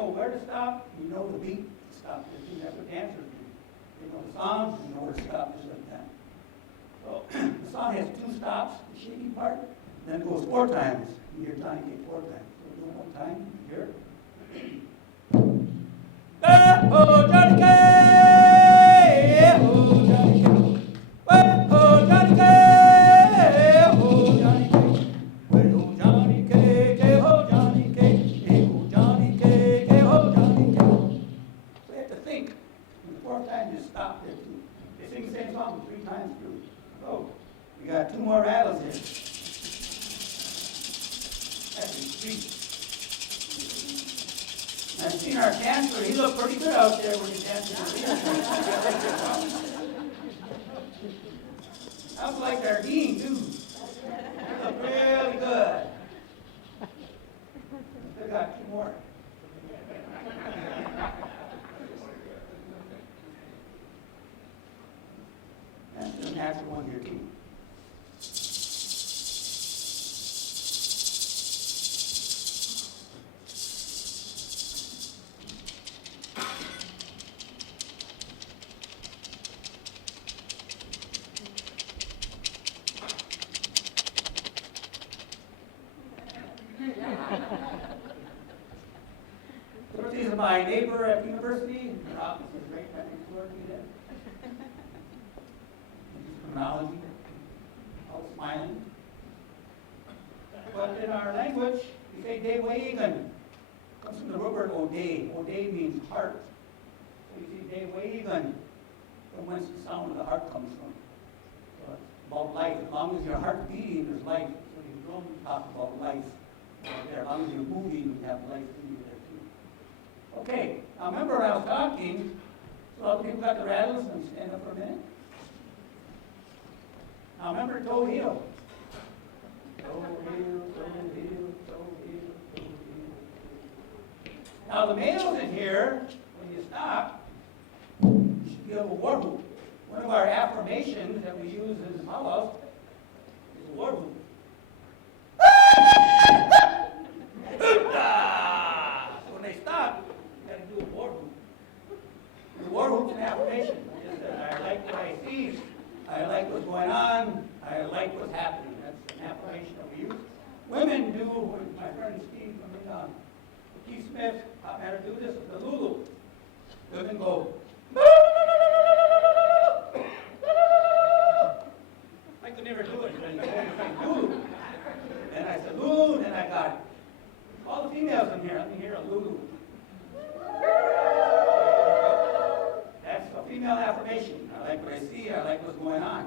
know where to stop, you know the beat to stop. That's what dancers do. They know the song, you know where to stop, just like that. So the song has 2 stops, the shaky part, then it goes 4 times. You hear Johnny Cake 4 times. So do it 1 time, you hear it. Oh, Johnny Cake! Oh, Johnny Cake! Oh, Johnny Cake! Oh, Johnny Cake! Oh, Johnny Cake! Oh, Johnny Cake! Oh, Johnny Cake! Oh, Johnny Cake! So you have to think. And the 4th time, you stop there too. They sing the same song 3 times through. So we got 2 more rattles here. That's 3. I've seen our dancer. He looked pretty good out there when he danced. Sounds like our dean, too. He looked really good. Still got 2 more. That's the natural one here, too. So these are my neighbor at university. Their office is right next door to me there. Terminology, all smiling. But in our language, we say de wagan. Comes from the root word ode. Ode means heart. So you see de wagan, from whence the sound of the heart comes from. So it's about life. As long as your heart's beating, there's life. So you don't talk about life there. As long as you're moving, you have life in you there too. Okay, now remember when I was talking, so all the people got the rattles and stand up for a minute. Now remember toe heel. Toe heel, toe heel, toe heel, toe heel. Now the males in here, when you stop, you should be able to war whoop. One of our affirmations that we use in the powwow is a war whoop. So when they stop, you got to do a war whoop. The war whoop's an affirmation. It says, I like what I see. I like what's going on. I like what's happening. That's an affirmation that we use. Women do, my friend Steve from Keith Smith taught me how to do this with the Lulu. Women go, I could never do it. Lulu. Then I said, Lulu, then I got it. All the females in here, let me hear a Lulu. That's a female affirmation. I like what I see, I like what's going on.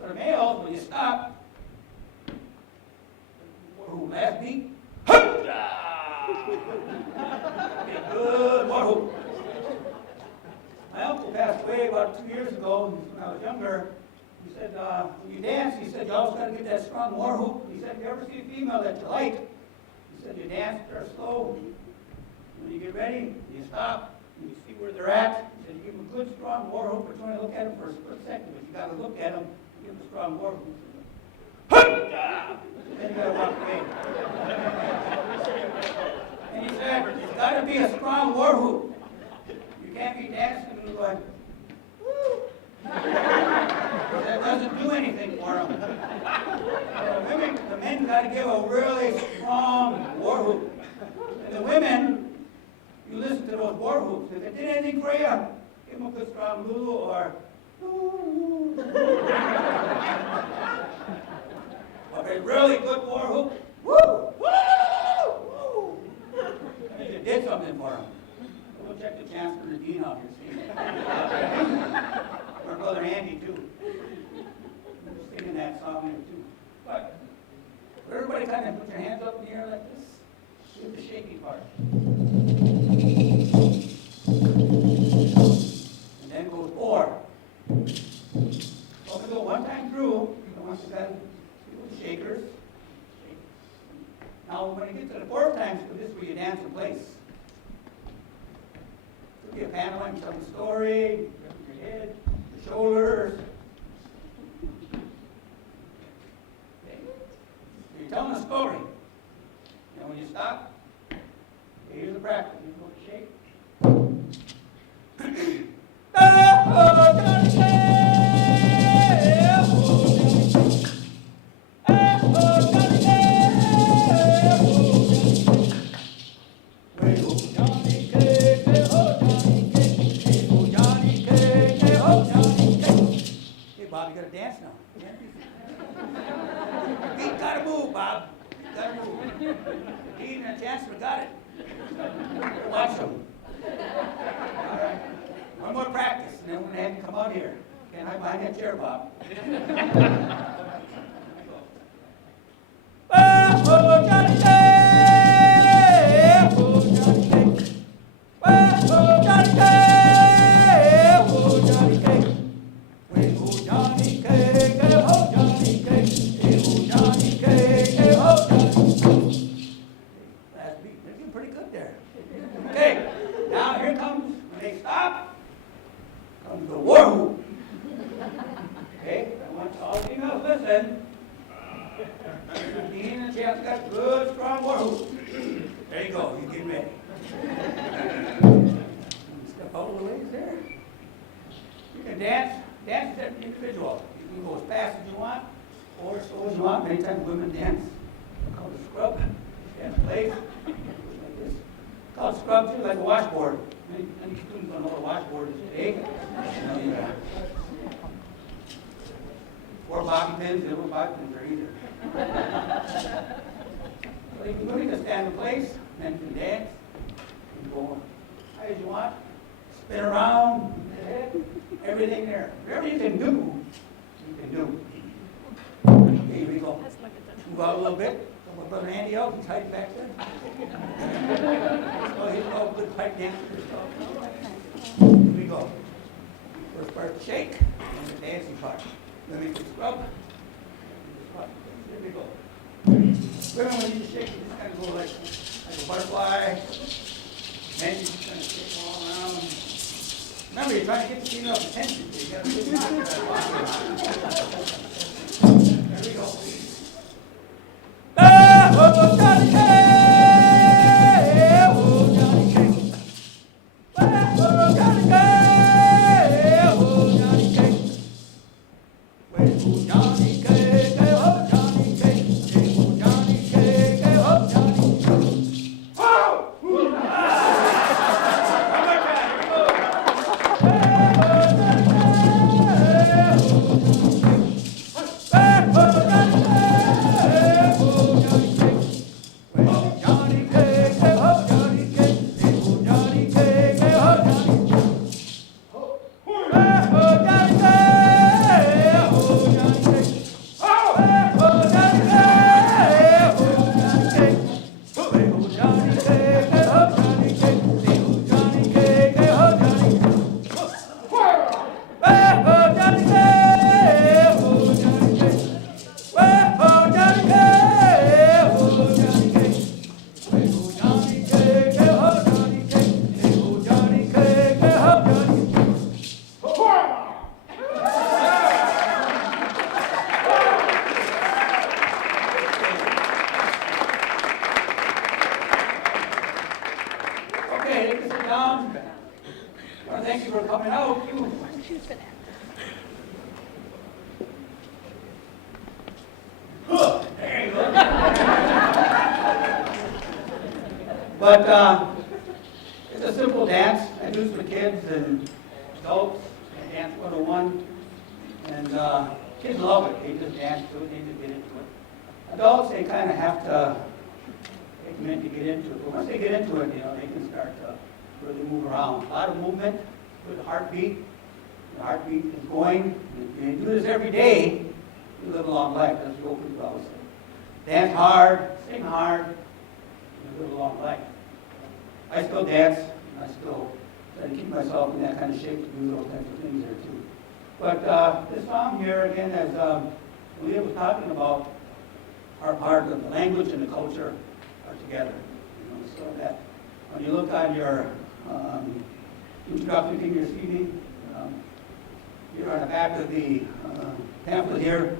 So the males, when you stop, last beat, good war whoop. My uncle passed away about 2 years ago when I was younger. He said, when you dance, he said, you always got to get that strong war whoop. He said, if you ever see a female that you like, he said, you dance, they're slow. When you get ready, you stop, and you see where they're at. He said, you give them a good, strong war whoop, but you want to look at them for a split second, but you got to look at them, and give them a strong war whoop. Then you got to walk away. And he said, it's got to be a strong war whoop. You can't be dancing and going, woo. That doesn't do anything for them. So the men got to give a really strong war whoop. And the women, you listen to those war whoops. If it did anything for you, give them a good strong Lulu or but a really good war whoop, woo, woo, woo. I mean, it did something for them. We'll check the chancellor and the dean out here, see. Our brother Andy, too. He's singing that song there, too. But everybody kind of put your hands up in the air like this. Do the shaky part. And then goes 4. Okay, go 1 time through. Once you got shakers. Now, when you get to the 4th time, this is where you dance in place. Could be a pantomime telling a story, your head, the shoulders. Okay. You're telling a story. And when you stop, here's the practice. You go Chancellor got it. Watch them. All right. One more practice, and then we're going to have to come out here. Can't hide behind that chair, Bob. Oh, Johnny Day! Oh, Johnny Day! Oh, Johnny Day! Oh, Johnny Day! Oh, Johnny Cake! Oh, Johnny Cake! Oh, Johnny Cake! Oh, Johnny. Last beat. They're doing pretty good there. Okay, now here comes, when they stop, comes the war whoop. Okay, I want all of you to listen. Dean and Chance got good, strong war whoop. There you go, you get ready. Step out of the ways there. You can dance as an individual. You can go as fast as you want, or as slow as you want. Many times women dance. It's called a scrub. Stand in place. Like this. It's called scrub too, like a washboard. Many students don't know what a washboard is today. You know, 4 bobby pins, little bobby pins are easier. So you can stand in place, men can dance. You can go as high as you want. Spin around, everything there. Whatever you can do, you can do. Okay, here we go. Move out a little bit. My brother Andy out, he's hiding back there. So he's a good pipe dancer. Here we go. First part, shake, and the dancing part. Then we can scrub. Here we go. Women, when you shake, you just kind of go like a butterfly. Men, you just kind of shake all around. Remember, you're trying to get the female's attention, so you got to do that. There we go. Oh, Johnny K! Oh, Johnny K! Oh, Johnny K! Oh, Johnny K! Oh, Johnny K! Oh, Johnny K! Oh, Johnny K! Oh, Johnny K! Oh! Thank you for coming out. There you go. But it's a simple dance. I do for kids and adults. Dance 101. And kids love it. They just dance to it. They just get into it. Adults, they kind of have to take a minute to get into it. But once they get into it, they can start to really move around. A lot of movement, good heartbeat. The heartbeat is going. If you do this every day, you live a long life. That's what Open always say. Dance hard, sing hard, you live a long life. I still dance. I still try to keep myself in that kind of shape to do those kinds of things there too. But this song here, again, as Elia was talking about, our part of the language and the culture are together. So that when you look on your introduction in your CD, here on the back of the pamphlet here,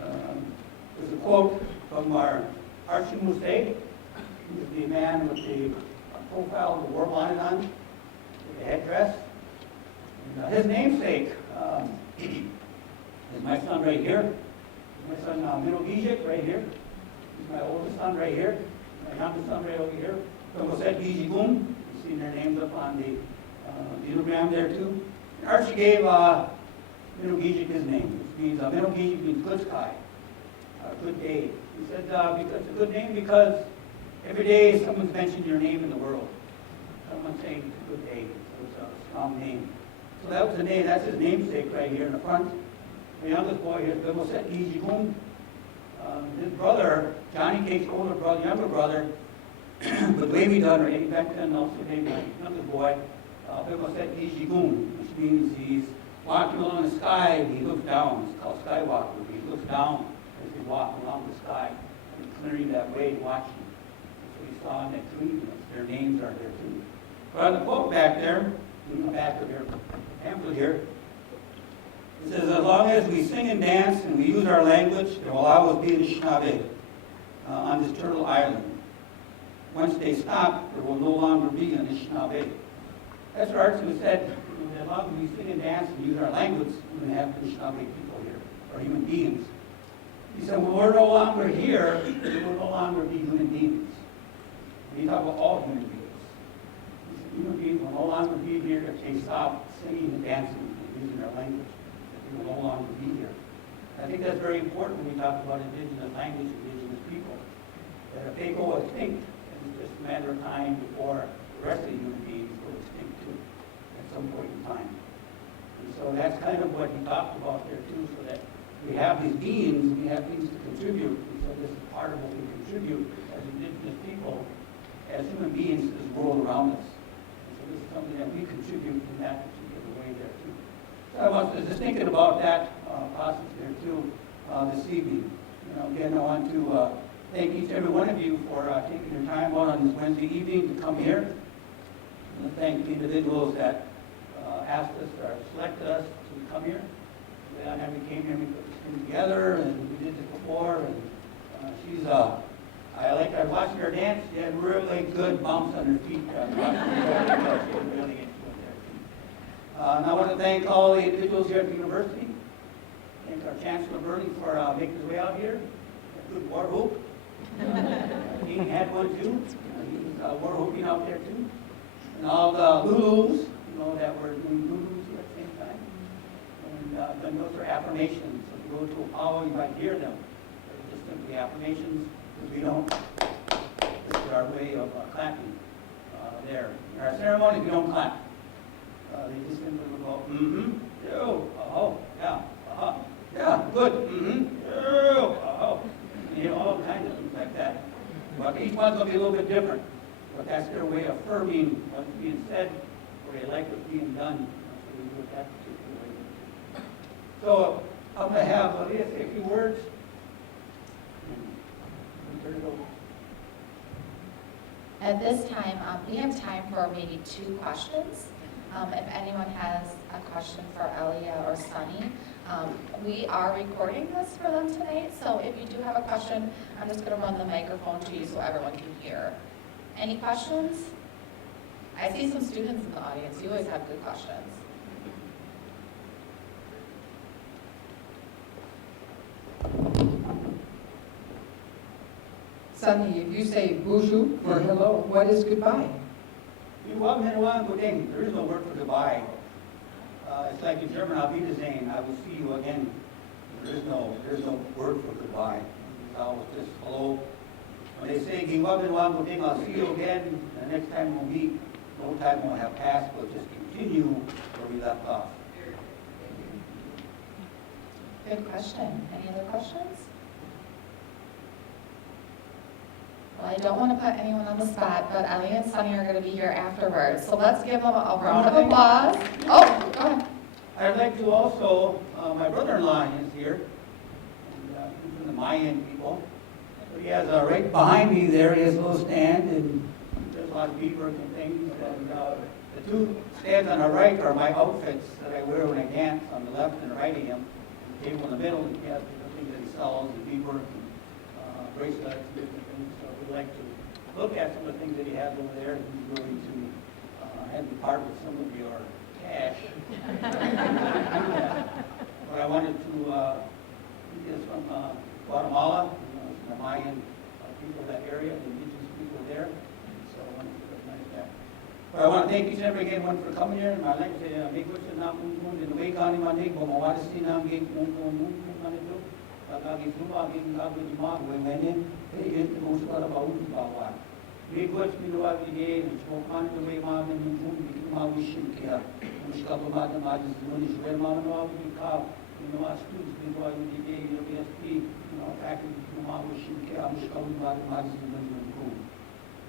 there's a quote from our Archie Musay, who's the man with the profile of the war bonnet on, with the headdress. And, his namesake is my son right here. My son Minogijik right here. He's my oldest son right here. My youngest son right over here. Tomoset Gijigum. You've seen their names up on the unigram there too. And Archie gave Minogijik his name, which means Minogijik means good sky, good day. He said because it's a good name because Every day someone's mentioned your name in the world. Someone's saying it's a good day. So it's a strong name. So that was the name, that's his namesake right here in the front. The youngest boy here is Biboset Ijigun. His brother, Johnny Cake's older brother, younger brother, but Wavy done or any back then also named my youngest boy, Biboset Ijigun, which means he's walking along the sky and he looks down. It's called skywalker. He looks down as he walks along the sky and clearing that way, watching. So he saw in that tree, their names are there too. But on the quote back there, in the back of your pamphlet here, it says, as long as we sing and dance and we use our language, there will always be Anishinaabe on this turtle island. Once they stop, there will no longer be Anishinaabe. That's what Artsu said, as long as we sing and dance and use our language, we're going to have Anishinaabe people here, or human beings. He said, when we're no longer here, we will no longer be human beings. And he talked about all human beings. He said, human beings will no longer be here if they stop singing and dancing and using their language. They will no longer be here. I think that's very important when we talk about indigenous language, indigenous people. That if they go extinct, it's just a matter of time before the rest of the human beings go extinct too, at some point in time. And so that's kind of what he talked about there too, so that we have these beings, we have things to contribute. And so this is part of what we contribute as indigenous people, as human beings to this world around us. And so this is something that we contribute in that particular way there too. So I was just thinking about that process there too this evening. Again, I want to thank each and every one of you for taking your time out on this Wednesday evening to come here. And thank the individuals that asked us or selected us to come here. And then we came here, we put this thing together, and we did this before. And she's, I watching her dance. She had really good bumps on her feet. She was really into it there. And I want to thank all the individuals here at the university. Thank our Chancellor Bernie for making his way out here. A good war whoop. He had one too. He was war whooping out there too. And all the Lulus, that were doing Lulus here at the same time. And then those are affirmations. So if you go to a powwow, you might hear them. They're just simply affirmations, because we don't. This is our way of clapping there. In our ceremony, we don't clap. They just simply will go, mm-hmm, yo, oh, yeah, yeah, good, mm-hmm, yo, oh. All kinds of things like that. But each one's going to be a little bit different. But that's their way of affirming what's being said, or they like what's being done. So we do it that particular way. So I'm going to have Elia say a few words. Turn it over. At this time, we have time for maybe 2 questions. If anyone has a question for Elia or Sonny, we are recording this for them tonight, so if you do have a question, I'm just going to run the microphone to you so everyone can hear. Any questions? I see some students in the audience. You always have good questions. Sonny, if you say bonjour for hello, what is goodbye? There is no word for goodbye. It's like in German, Auf Wiedersehen, I will see you again. There is no word for goodbye. It's always just hello. When they say, I'll see you again, the next time we'll meet, no time will have passed, we'll just continue where we left off. Good question. Any other questions? Well, I don't want to put anyone on the spot, but Elia and Sonny are going to be here afterwards. So let's give them a round of applause. Oh, go ahead. I'd like to also, my brother-in-law is here, and he's from the Mayan people. So he has, right behind me there, he has a little stand, and there's a lot of beadwork and things. And the 2 stands on the right are my outfits that I wear when I dance, on the left and the right of him. The table in the middle, he has the things that he sells, the beadwork, and bracelets, and different things. So we'd like to look at some of the things that he has over there, and he's willing to have me part with some of your cash. But I wanted to, he is from Guatemala, from the Mayan people of that area, the indigenous people there. So I wanted to recognize that. But I want to thank each and every one for coming here. And I'd like to say, make what's in the way, Kani Mandi, Bomawasi Nangi, Manito, Lagi Suba, Gagi Jima, when men in, they get the most out of our Miigwat minuwagigay, Chokan the way man and Mawishin Kia, Mushkapamata Madis, Munishwell Manawika, students minuwagigay, UPSP, faculty Mawishin Kia, Mushkapamata Madis,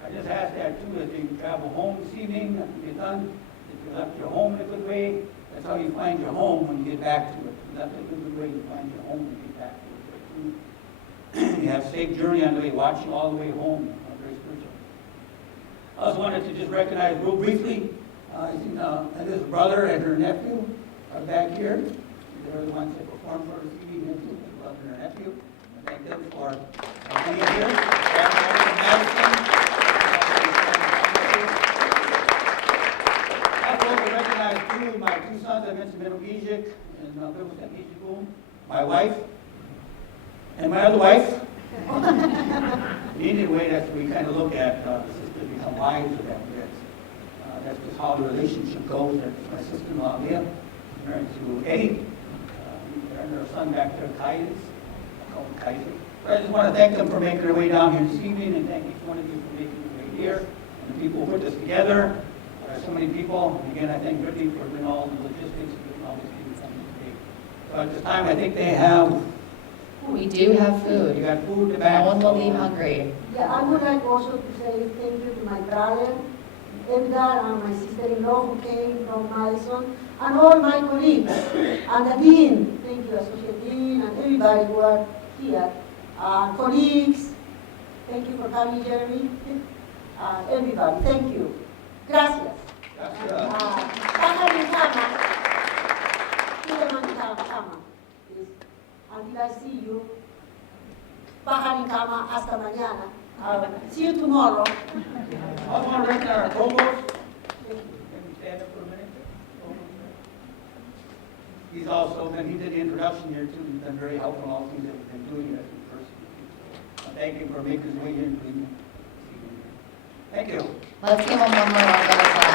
I just ask that too, as you travel home this evening, that you get done, if you left your home in a good way, that's how you find your home when you get back to it. You left it in a good way, you find your home when you get back to it. You have a safe journey on the way, watching all the way home. Very spiritual. I also wanted to just recognize real briefly, that is a brother and her nephew are back here. They're the ones that performed for us this evening, her brother and her nephew. I thank them for being here. Madison. I also want to recognize my two sons, I mentioned Menogijik and my wife, and my other wife. In Indian way, that's we kind of look at the sisters become wives of them. That's just how the relationship goes. That's my sister-in-law, Elia, married to Eddie, and their son back there, Kaiser. I call him Kaiser. So I just want to thank them for making their way down here this evening, and thank each one of you for making your way here, and the people who put this together. There are so many people, and again, I thank Brittany for doing all the logistics and doing all these things today. So at this time, I think they have. We do have food. You got food in the back. No one will leave hungry. Yeah, I would like also to say thank you to my brother, Edgar, and my sister-in-law who came from Madison, and all my colleagues, and the dean, thank you, Associate Dean, and everybody who are here, colleagues, thank you for coming, Jeremy, everybody, thank you. Gracias. Pájaro en cama. Until I see you, pájaro en cama, hasta mañana. See you tomorrow. I also want to recognize our provost. Can we stand up for a minute? He's also been, he did the introduction here too. He's been very helpful in all things that we've been doing as a person. So thank you for making his way here and being here. Thank you. Let's give him one more round of applause.